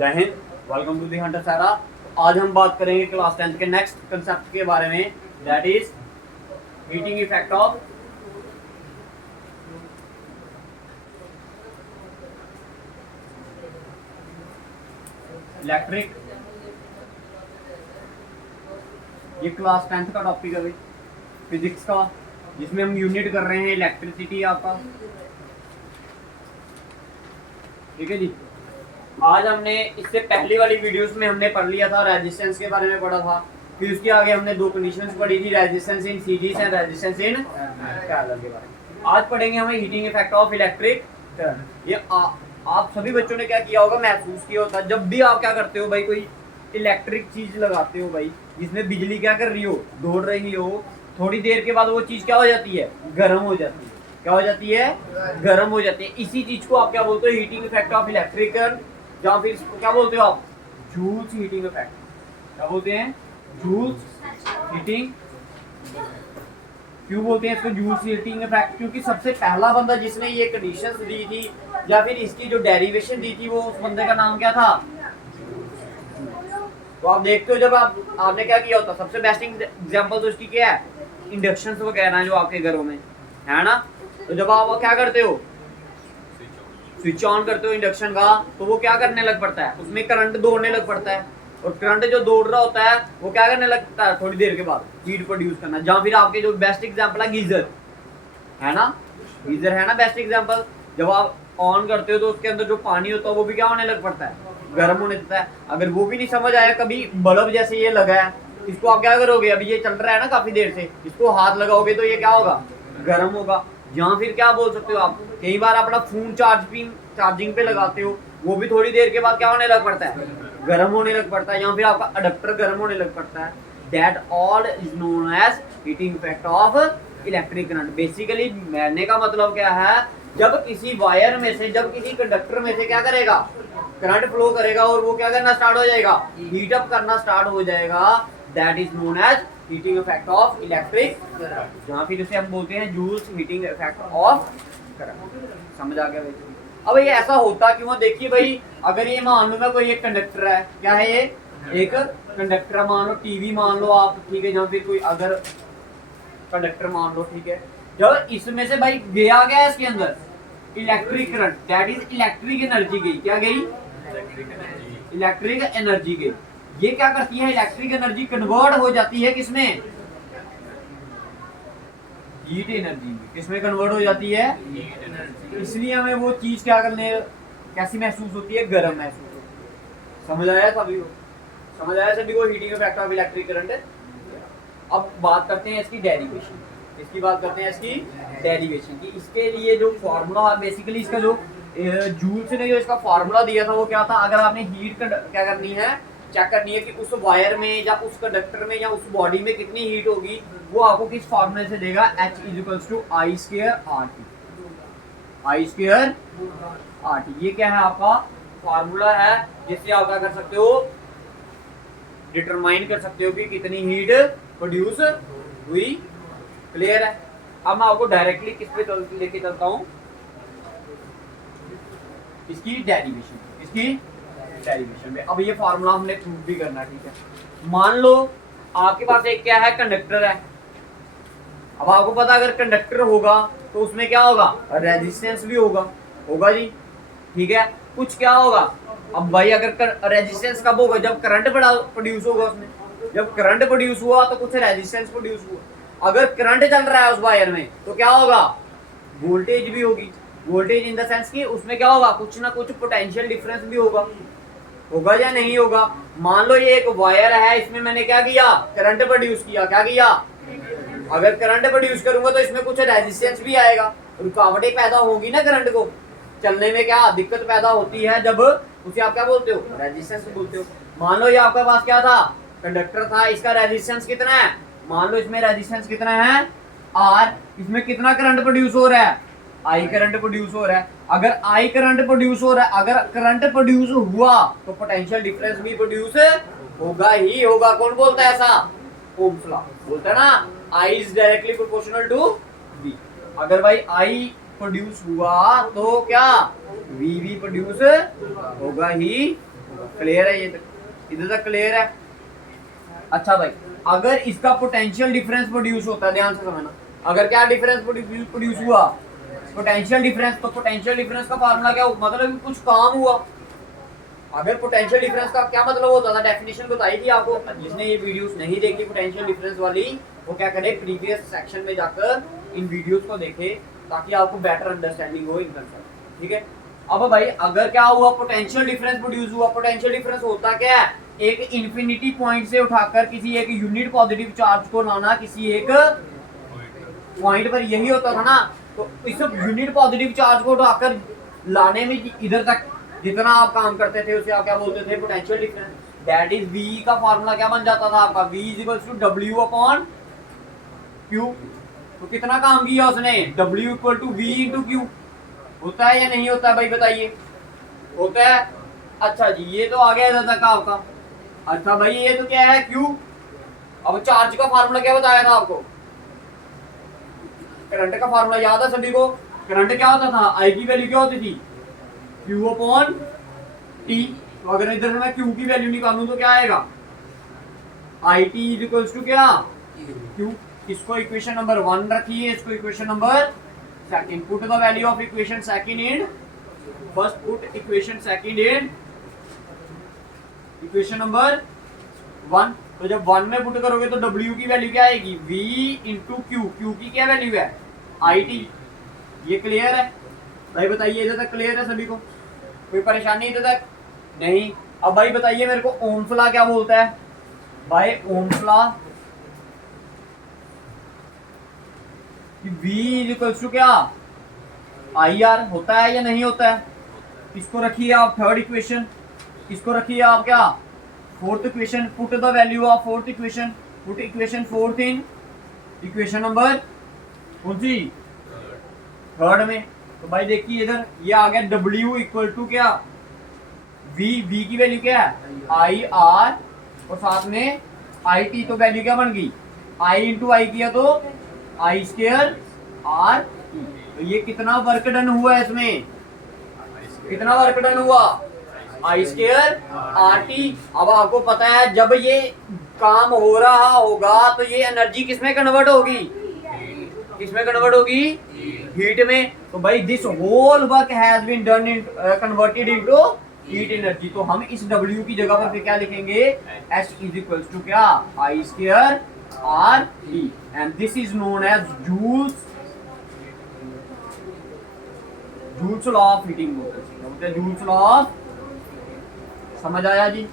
जय हिंद, welcome to the hunter Sara. आज हम बात करेंगे क्लास 10 के नेक्स्ट कंसेप्ट के बारे में, that is heating effect of electric. ये क्लास 10th का टॉपिक है भाई, फिजिक्स का, जिसमें हम यूनिट कर रहे हैं इलेक्ट्रिसिटी आपका। ठीक है जी। आज हमने इससे पहली वाली वीडियोस में हमने पढ़ लिया था, रेजिस्टेंस के बारे में पढ़ा था। फिर उसके आगे हमने दो कंडीशंस पढ़ी थी, resistance in series and resistance in parallel के बारे में। आज पढ़ेंगे हमें heating effect of electric current. ये आप सभी बच्चों ने क्या किया होगा, महसूस किया होता है। जब भी आप क्या करते हो भाई, कोई इलेक्ट्रिक चीज लगाते हो भाई, जिसमें बिजली क्या कर रही हो, दौड़ रही हो, थोड़ी देर के बाद वो चीज क्या हो जाती है, गर्म हो जाती है। क्या हो जाती है, गर्म हो जाती है। इसी चीज को आप क्या बोलते हो, heating effect of electric current, या फिर इसको क्या बोलते हो आप, जूल्स हीटिंग इफेक्ट। क्या बोलते हैं, जूल्स हीटिंग। क्यों बोलते हैं इसको जूल्स हीटिंग इफेक्ट? क्योंकि सबसे पहला बंदा जिसने ये कंडीशंस दी थी या फिर इसकी जो डेरिवेशन दी थी, वो उस बंदे का नाम क्या था। तो आप देखते हो, जब आपने क्या किया होता, सबसे बेस्ट एग्जांपल तो इसकी क्या है, इंडक्शन वगैरह जो आपके घरों में है ना। तो जब आप क्या करते हो, स्विच ऑन करते हो इंडक्शन का, तो वो क्या करने लग पड़ता है, उसमें करंट दौड़ने लग पड़ता है। और करंट जो दौड़ रहा होता है वो क्या करने लगता है, थोड़ी देर के बाद हीट प्रोड्यूस करना। जहाँ फिर आपके जो बेस्ट एग्जांपल है गीजर, है ना, गीजर है ना बेस्ट एग्जांपल। जब आप ऑन करते हो तो उसके अंदर जो पानी होता है वो भी क्या होने लग पड़ता है, गर्म होने लगता है। अगर वो भी नहीं समझ आया, कभी बल्ब जैसे ये लगा है, इसको आप क्या करोगे, अभी ये चल रहा है ना काफी देर से, इसको हाथ लगाओगे तो ये क्या होगा, गर्म होगा। या फिर क्या बोल सकते हो आप, कई बार अपना फोन चार्जिंग पे लगाते हो, वो भी थोड़ी देर के बाद क्या होने लग पड़ता है, गर्म होने लग पड़ता है। या फिर आपका अडेप्टर गर्म होने लग पड़ता है। That all is known as heating effect of electric current. Basically कहने का मतलब क्या है, जब किसी वायर में से, जब किसी कंडक्टर में से क्या करेगा, करंट फ्लो करेगा और वो क्या करना स्टार्ट हो जाएगा, हीट अप करना स्टार्ट हो जाएगा। That is known as heating effect of electric current, जहाँ फिर इसे हम बोलते हैं Joule's heating effect of current. समझ आ गया भाई? अब ये ऐसा होता क्यों है, देखिए भाई, अगर ये मान लो मैं कोई एक कंडक्टर है, क्या है ये, एक कंडक्टर मान लो, टीवी मान लो आप, ठीक है, जहाँ फिर कोई अगर कंडक्टर मान लो, ठीक है। जब इसमें से भाई गया क्या है इसके अंदर, electric current, that is electric energy गई। क्या गई, इलेक्ट्रिक एनर्जी गई। ये क्या करती है, इलेक्ट्रिक एनर्जी कन्वर्ट हो जाती है किसमें, हीट एनर्जी में। किसमें कन्वर्ट हो जाती है, इसलिए हमें वो चीज क्या करने, कैसी महसूस होती है, गर्म महसूस होती है। समझ आया सभी को, समझ आया सभी को heating effect of electric current. अब बात करते हैं इसकी डेरिवेशन, इसकी बात करते हैं इसकी डेरिवेशन की। इसके लिए जो फॉर्मूला, बेसिकली इसका जो जूल्स ने जो इसका फॉर्मूला दिया था वो क्या था, अगर आपने हीट क्या करनी है, चेक करनी है कि उस वायर में या उस कंडक्टर में या उस बॉडी में कितनी हीट होगी, वो आपको किस फॉर्मूले से देगा, H = I²RT। I²RT ये क्या है, आपका फॉर्मूला है, जिससे आप क्या कर सकते हो, डिटरमाइन कर सकते हो कि कितनी हीट प्रोड्यूस हुई। क्लियर है? अब मैं आपको डायरेक्टली किस पे लेके चलता हूं, इसकी डेरिवेशन, इसकी डेरिवेशन में। अब ये फॉर्मूला हमने प्रूव भी करना, ठीक है। मान लो आपके पास एक क्या है, कंडक्टर है। अब आपको पता अगर कंडक्टर होगा तो उसमें क्या होगा, रेजिस्टेंस भी होगा जी, ठीक है। कुछ क्या होगा, अब भाई अगर रेजिस्टेंस कब होगा, जब करंट प्रोड्यूस होगा उसमें। जब करंट प्रोड्यूस हुआ तो कुछ रेजिस्टेंस प्रोड्यूस हुआ। अगर करंट चल रहा है उस वायर में तो क्या होगा, वोल्टेज भी होगी। वोल्टेज इन द सेंस कि उसमें क्या होगा, कुछ ना कुछ पोटेंशियल डिफरेंस भी होगा या नहीं होगा। मान लो ये एक वायर है, इसमें मैंने क्या किया, करंट प्रोड्यूस किया। क्या किया, अगर करंट प्रोड्यूस करूंगा तो इसमें कुछ रेजिस्टेंस भी आएगा, रुकावटें पैदा होगी ना, करंट को चलने में क्या दिक्कत पैदा होती है, जब उसे आप क्या बोलते हो, रेजिस्टेंस बोलते हो। मान लो ये आपके पास क्या था, कंडक्टर था, इसका रेजिस्टेंस कितना है, मान लो इसमें रेजिस्टेंस कितना है, R। इसमें कितना करंट प्रोड्यूस हो रहा है, I करंट प्रोड्यूस हो रहा है। अगर I करंट प्रोड्यूस हो रहा है, अगर करंट प्रोड्यूस हुआ तो पोटेंशियल डिफरेंस भी प्रोड्यूस होगा ही होगा। कौन बोलता है ऐसा, ओम्स लॉ बोलता है ना, I is directly proportional to V। अगर भाई I प्रोड्यूस हुआ तो क्या, V भी प्रोड्यूस होगा ही। क्लियर है ये तक, इधर तक क्लियर है। अच्छा भाई, अगर इसका पोटेंशियल डिफरेंस प्रोड्यूस होता है, ध्यान से समझना, अगर क्या डिफरेंस प्रोड्यूस हुआ, पोटेंशियल डिफरेंस, तो पोटेंशियल डिफरेंस का फार्मूला क्या, मतलब कुछ काम हुआ। अगर पोटेंशियल डिफरेंस का क्या मतलब होता था, डेफिनेशन बताई थी आपको, जिसने ये वीडियोस नहीं देखी पोटेंशियल डिफरेंस वाली, वो क्या करे, प्रीवियस सेक्शन में जाकर इन वीडियोस को देखे, ताकि आपको बेटर अंडरस्टैंडिंग हो इन कंसेप्ट। ठीक है, अब भाई अगर क्या हुआ, पोटेंशियल डिफरेंस प्रोड्यूस हुआ, पोटेंशियल डिफरेंस होता क्या है, एक इंफिनिटी पॉइंट से उठाकर किसी एक यूनिट पॉजिटिव चार्ज को लाना किसी एक पॉइंट पर, यही होता था ना। तो इस यूनिट पॉजिटिव चार्ज को उठाकर लाने में इधर तक जितना आप काम करते थे उसे आप क्या बोलते थे, potential difference. That is V का फार्मूला क्या बन जाता था आपका, V equals to W upon Q। तो कितना काम किया उसने, W equal to V into Q। होता है या नहीं होता है भाई, बताइए, होता है। अच्छा जी, ये तो आ गया इधर तक आपका। अच्छा भाई, ये तो क्या है, Q। अब चार्ज का फार्मूला क्या बताया था आपको, करंट का फार्मूला याद है सभी को। करंट क्या होता था, I की वैल्यू क्या होती थी, Q अपॉन T। तो अगर इधर मैं Q की वैल्यू निकालूं तो क्या आएगा, IT इज इक्वल्स टू क्या, Q। इसको इक्वेशन नंबर 1 रखिए, इसको equation number second. Put the value of equation second in first, put equation second in equation number 1। तो जब 1 में पुट करोगे तो W की वैल्यू क्या आएगी, V इंटू Q। Q की क्या वैल्यू है, IT। ये क्लियर है भाई, बताइए इधर तक क्लियर है सभी को, कोई परेशानी इधर तक नहीं। अब भाई बताइए मेरे को, ओम्स लॉ क्या बोलता है भाई, Ohm's law V is equals to क्या, IR। होता है या नहीं होता है, इसको रखिए आप थर्ड इक्वेशन, इसको रखिए आप क्या, fourth equation. Put the value of fourth equation, put equation fourth in equation number कौन सी, थर्ड में। तो भाई देखिए इधर ये आ गया W इक्वल टू क्या, V की वैल्यू क्या है, IR, और साथ में IT। तो वैल्यू क्या बन गई, I इंटू आई किया तो I स्क्वायर R। तो ये कितना वर्क डन हुआ है इसमें, कितना वर्क डन हुआ, I स्क्वायर RT। अब आपको पता है जब ये काम हो रहा होगा तो ये एनर्जी किसमें कन्वर्ट होगी, किसमें कन्वर्ट होगी, हीट में। तो भाई this whole work has been done in converted into heat energy. तो हम इस W की जगह पर फिर क्या लिखेंगे, H इज इक्वल्स टू क्या, I square RT, and this is known as Joule's law of heating बोलते हैं, जूल्स लॉ ऑफ। समझ आया जी।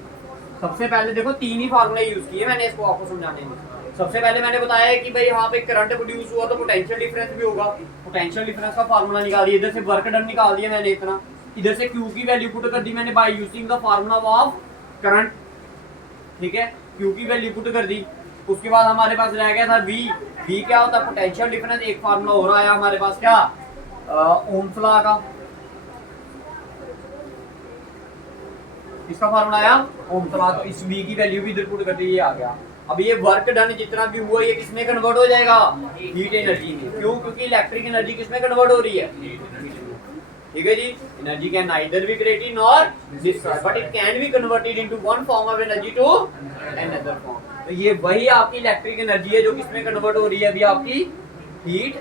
सबसे पहले देखो 3 ही फार्मूले यूज किए मैंने इसको आपको समझाने में। सबसे पहले मैंने बताया कि भाई यहाँ पे करंट प्रोड्यूस हुआ तो पोटेंशियल डिफरेंस भी होगा, पोटेंशियल डिफरेंस का फार्मूला निकाल दिया, इधर से वर्क डन निकाल दिया मैंने इतना, इधर से Q की वैल्यू पुट कर दी मैंने by using the formula of current. ठीक है, Q की वैल्यू पुट कर दी। उसके बाद हमारे पास रह गया था V क्या होता है, पोटेंशियल डिफरेंस। एक फार्मूला हो रहा है हमारे पास क्या, ओम्स लॉ का, इसका फार्मूला आया ओम्स लॉ। तो इस V की वैल्यू भी इधर पुट कर दी, ये आ गया। अब ये वर्क डन जितना भी हुआ ये किसमें कन्वर्ट हो जाएगा, हीट एनर्जी में। क्यों, क्योंकि इलेक्ट्रिक एनर्जी किसमें कन्वर्ट हो रही है, ठीक है जी। Energy can neither be created nor destroyed, but it can be converted into one form of energy to another form. तो ये वही आपकी इलेक्ट्रिक एनर्जी है जो किसमें कन्वर्ट हो रही है, अभी आपकी हीट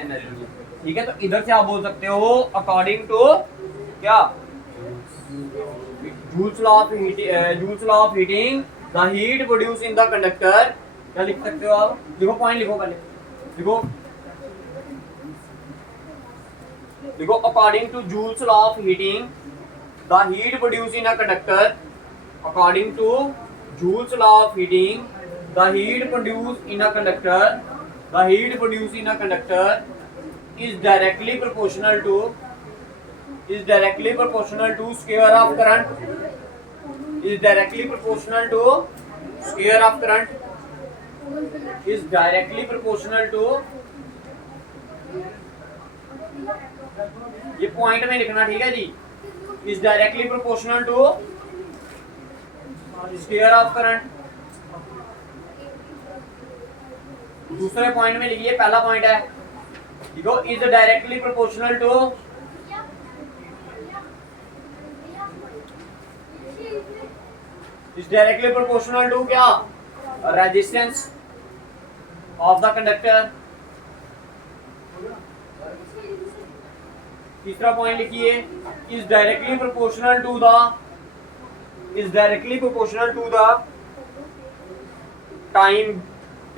एनर्जी। ठीक है, तो इधर से आप बोल सकते हो अकॉर्डिंग टू क्या, joules law of heating, the heat produce in the conductor. क्या लिख सकते हो आप, देखो पॉइंट लिखो पहले, देखो according to Joule's law of heating, the heat produce in a conductor, according to Joule's law of heating, the heat produce in a conductor, the heat produce in a conductor is directly proportional to square of current, is directly proportional to square of current, is directly proportional to, ये point में लिखना, ठीक है जी, is directly proportional to square of current। दूसरे point में लिखिए, पहला point है देखो is directly proportional to is directly proportional to क्या, रेजिस्टेंस ऑफ द कंडक्टर। तीसरा पॉइंट लिखिए, is directly proportional to the, is directly proportional to the time,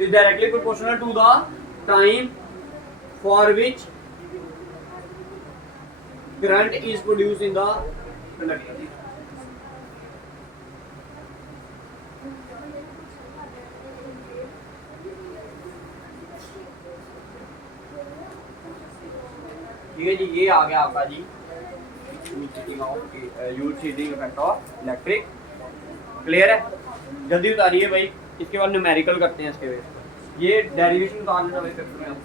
is directly proportional to the time for which current is produced in the conductor. ठीक है जी, ये आ गया आपका जी यूज heating effect of electric. Clear है? जल्दी उतारिए भाई, इसके बाद न्यूमेरिकल करते हैं इसके बेस पर। ये डेरिवेशन उतार लेना भाई पेपर में।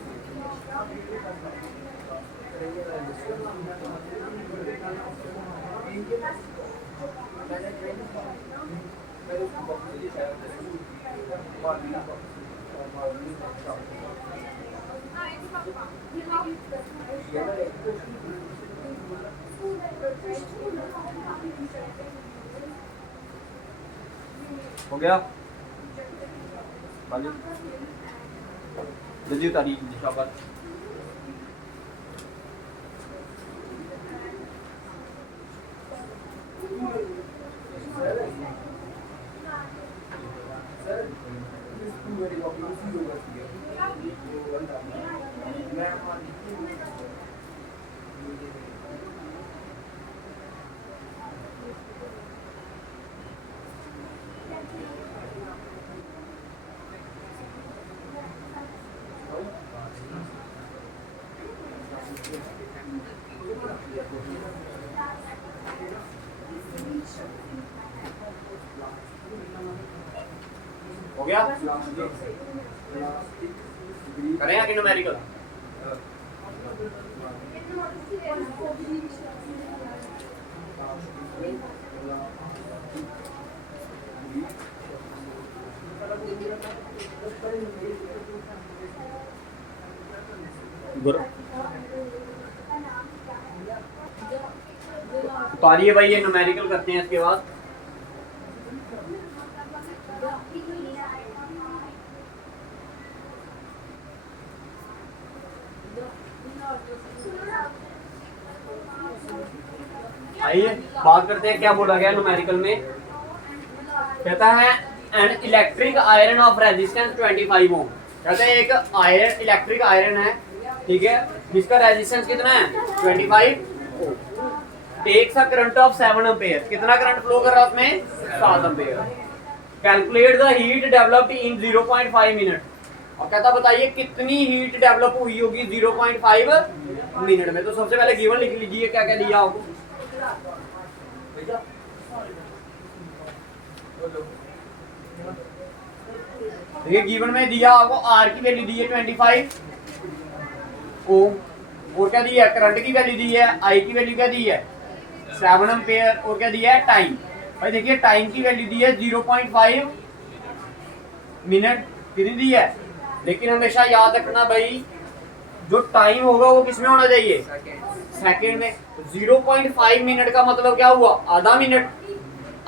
हो गया, जल्दी उतारिए शाबाश। हो गया, करें आगे न्यूमेरिकल। उतारिए भाई, ये न्यूमेरिकल करते हैं इसके बाद। आइए बात करते हैं क्या बोला गया न्यूमेरिकल में। कहता है an electric iron of resistance 25 ओम। कहते हैं एक आयरन, इलेक्ट्रिक आयरन है, ठीक है, जिसका रेजिस्टेंस कितना है 25 ohm, takes a current of 7 ampere. कितना करंट फ्लो कर रहा है उसमें, 7 ampere. Calculate the heat developed in 0.5 minute. और कहता बताइए कितनी हीट डेवलप हुई होगी 0.5 मिनट में। तो सबसे पहले गिवन लिख लीजिए, क्या क्या दिया आपको। देखिए गिवन में दिया आपको आर की वैल्यू दी है 25 ओम, और क्या दिया है, करंट की वैल्यू दी है, आई की वैल्यू क्या दी है 7 एम्पेयर, और क्या दिया है टाइम। भाई देखिए टाइम की वैल्यू दी है 0.5 मिनट, कितनी दी है। लेकिन हमेशा याद रखना भाई, जो टाइम होगा वो किसमें होना चाहिए, सेकंड में। 0.5 मिनट का मतलब क्या हुआ, आधा मिनट।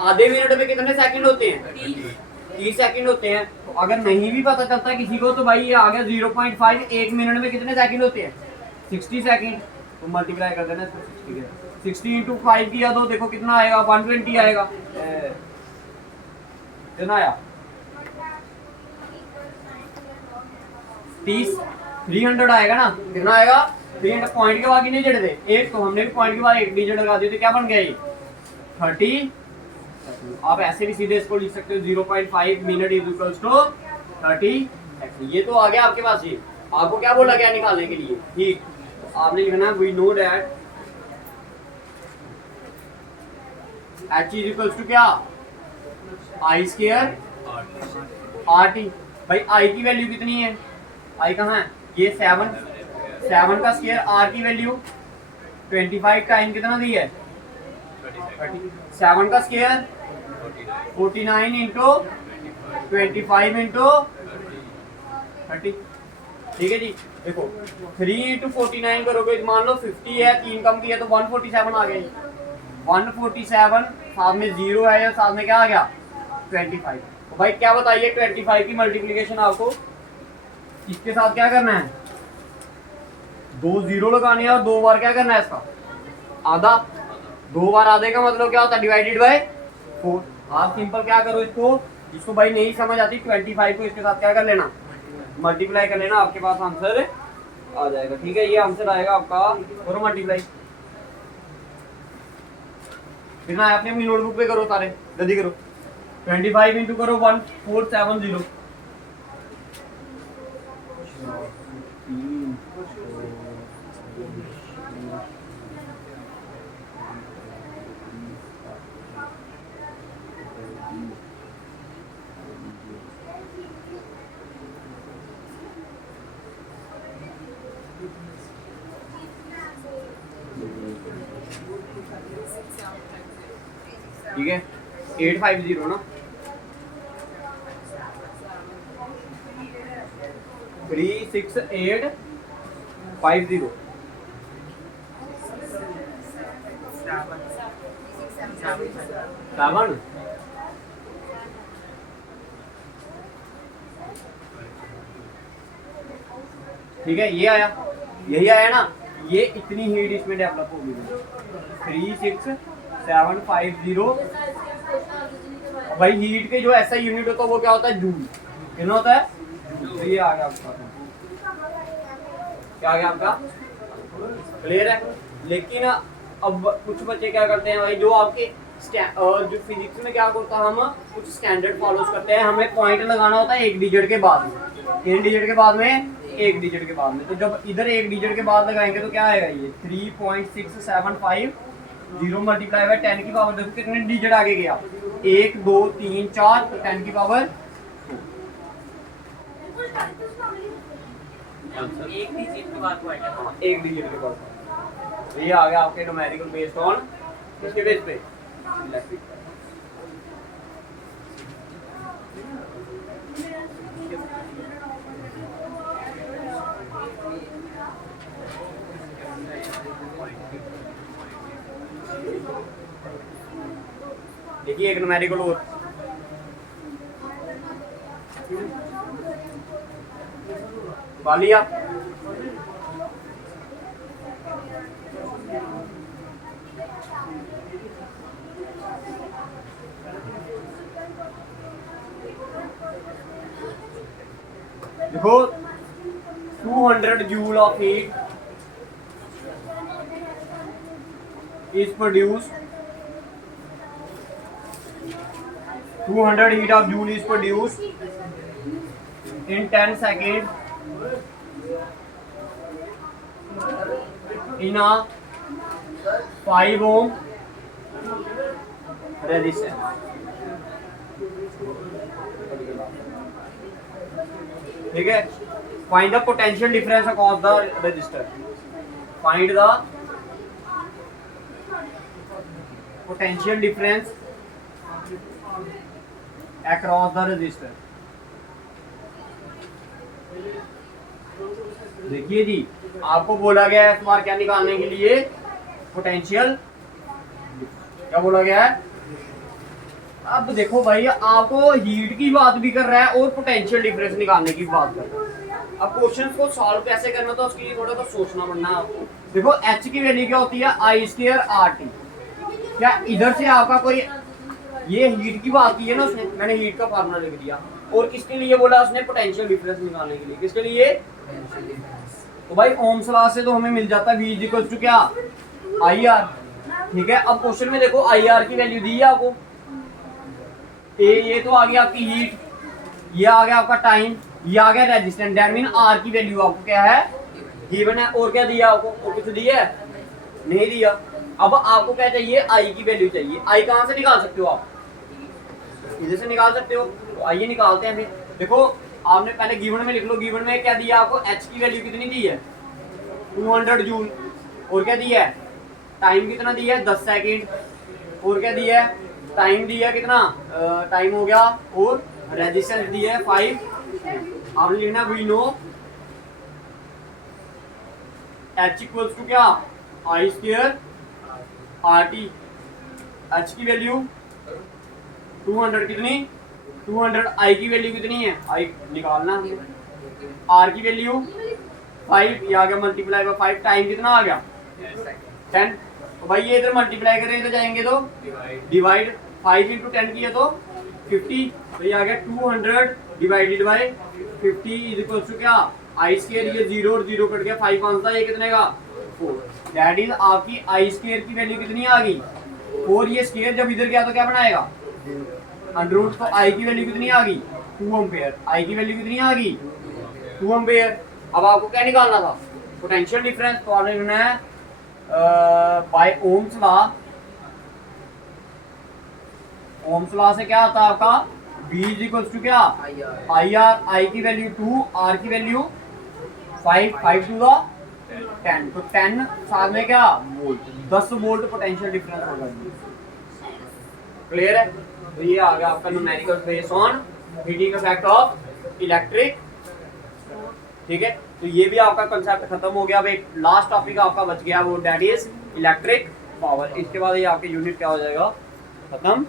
आधे मिनट में कितने सेकंड होते हैं, 30 सेकंड होते हैं। तो अगर नहीं भी पता चलता किसी को, तो भाई ये आ गया 0.5, एक मिनट में कितने सेकंड होते हैं 60 सेकंड। तो मल्टीप्लाई कर देना 60 इंटू 5 किया तो देखो कितना आएगा, 120 आएगा। कितना आया 300 आएगा ना, कितना आएगा 300। पॉइंट के बाद नहीं जड़ दे एक, तो हमने भी पॉइंट के बाद एक डिजिट लगा दी, तो क्या बन गया ये 30। आप ऐसे भी सीधे इसको लिख सकते हो 0.5 minute is equals to 30 second. ये तो आ गया आपके पास। ये आपको क्या बोला गया निकालने के लिए, ठीक। तो आपने लिखना we know that h is equals to क्या, आई स्क्वायर आर टी। भाई आई की वैल्यू कितनी है, आई कहाँ है, ये 7 का स्क्वायर, आर की वैल्यू 25 टाइम कितना दी है 30, 7 का स्क्वायर 49 इंटू 25 इंटू 30। ठीक है जी। देखो 3 इंटू 49 करोगे, मान लो 50 है, 3 कम किया तो 147 आ गया। 147 साथ में 0 है या साथ में क्या आ गया 25। तो भाई क्या बताइए 25 की मल्टीप्लीकेशन आपको इसके साथ क्या करना है, 2 0 लगाने हैं और 2 बार क्या करना है इसका आधा। 2 बार आधे का मतलब क्या होता है डिवाइडेड बाय 4। आप सिंपल क्या करो इसको, जिसको भाई नहीं समझ आती 25 को इसके साथ क्या कर लेना मल्टीप्लाई कर लेना, आपके पास आंसर आ जाएगा। ठीक है, ये आंसर आएगा आपका, करो मल्टीप्लाई। कितना है अपनी अपनी नोटबुक पे करो, सारे जल्दी करो। 25 इंटू करो 1470। ठीक है 850 ना, 36850 7। ठीक है ये आया, यही आया ना, ये इतनी हीट इसमें डेवलप होगी 36750। भाई हीट के जो ऐसा यूनिट होता है वो क्या होता है जूल, कितना होता है जूल। ये आ गया आपका, क्या आ गया आपका, क्लियर है। लेकिन अब कुछ बच्चे क्या करते हैं भाई, जो आपके जो फिजिक्स में क्या करता है, हम कुछ स्टैंडर्ड फॉलो करते हैं, हमें पॉइंट लगाना होता है एक डिजिट के बाद में, 3 डिजिट के बाद में, एक डिजिट के बाद में। तो जब इधर एक डिजिट के बाद लगाएंगे तो क्या आएगा, ये 3.675 मल्टीप्लाई बाय 10 की पावर, देखो कितने डिजिट आगे गया, 1 2 3 4, तो 10 की पावर एक डिजिट के बाद, एक डिजिट के बाद। ये आ गया आपके न्यूमेरिकल बेस्ड ऑन किसके बेस पे, इलेक्ट्रिक। देखिए एक न्यूमेरिकल और, लिया देखो 200 joule of heat is produced, 200 heat of joule is produced in 10 seconds in a 5 ohm resistance। ठीक है, find the potential difference across the resistor, find the potential difference across the resistor। देखिए जी, आपको बोला गया है इस बार क्या निकालने के लिए, पोटेंशियल, क्या बोला गया है। अब देखो भाई, आपको हीट की बात भी कर रहा है और पोटेंशियल डिफरेंस निकालने की बात कर रहा है। अब क्वेश्चंस को सॉल्व कैसे करना था उसके लिए थोड़ा तो सोचना पड़ना है आपको। देखो h की वैल्यू क्या होती है, I² RT। क्या इधर से आपका कोई, ये हीट की बात की है ना उसने, मैंने हीट का फार्मूला लिख दिया, और किसके लिए बोला उसने, पोटेंशियल डिफरेंस निकालने के लिए, किसके लिए, तो भाई ओम्स लॉ से तो हमें मिल जाता है V इक्वल टू क्या, IR। ठीक है, अब क्वेश्चन में देखो IR की वैल्यू दी है आपको, ये तो आ गया आपकी हीट, ये आ गया आपका टाइम, ये आ गया रेजिस्टेंस, दैट मीन R की वैल्यू आपको क्या है गिवन है। और क्या दिया आपको, और कुछ दिया है नहीं दिया। अब आपको क्या चाहिए, I की वैल्यू चाहिए। I कहाँ से निकाल सकते हो आप, इधर से निकाल सकते हो, तो आइए निकालते हैं फिर। देखो आपने पहले गिवन में लिख लो, गिवन में क्या दिया आपको, H की वैल्यू कितनी दी है 200 जूल, और क्या दिया है टाइम कितना दिया है 10 सेकेंड, और क्या दिया है टाइम दिया है कितना, टाइम हो गया, और रेजिस्टेंस दिया है 5। आपने लिखना we know H equals to क्या I² RT। एच की वैल्यू 200 कितनी 200, आई की वैल्यू कितनी है, आई निकालना है, आर की वैल्यू 5, ये आ गया मल्टीप्लाई बाय 5, टाइम कितना आ गया 10। तो भाई ये इधर मल्टीप्लाई करेंगे तो जाएंगे तो डिवाइड 5 इंटू 10 किया तो 50, तो ये आ गया 200 divided by 50 is equal to क्या, आई स्क्वायर, ये 0 और 0 कट गया, 5 आंसर, ये कितने का 4। दैट इज आपकी आई स्क्वायर की वैल्यू कितनी आ गई 4, ये स्क्वायर जब इधर गया तो क्या बनाएगा अंडर रूट, तो आई की वैल्यू कितनी आ गई 2 एम्पेयर, आई की वैल्यू कितनी आ गई 2 एम्पेयर। अब आपको क्या निकालना था पोटेंशियल डिफरेंस, तो आपने लिखना है by Ohm's law, Ohm's law से क्या आता है आपका V इज इक्वल टू क्या आई आर, आई की वैल्यू 2, आर की वैल्यू 5, 5 टू द 10, तो 10 साथ में क्या वोल्ट, 10 वोल्ट पोटेंशियल डिफरेंस होगा। क्लियर है, तो ये आ गया आपका numerical based on heating effect of electric. ठीक है, तो ये भी आपका कंसेप्ट खत्म हो गया। अब एक लास्ट टॉपिक आपका बच गया, वो दैट इज इलेक्ट्रिक पावर। इसके बाद ये आपके यूनिट क्या हो जाएगा खत्म।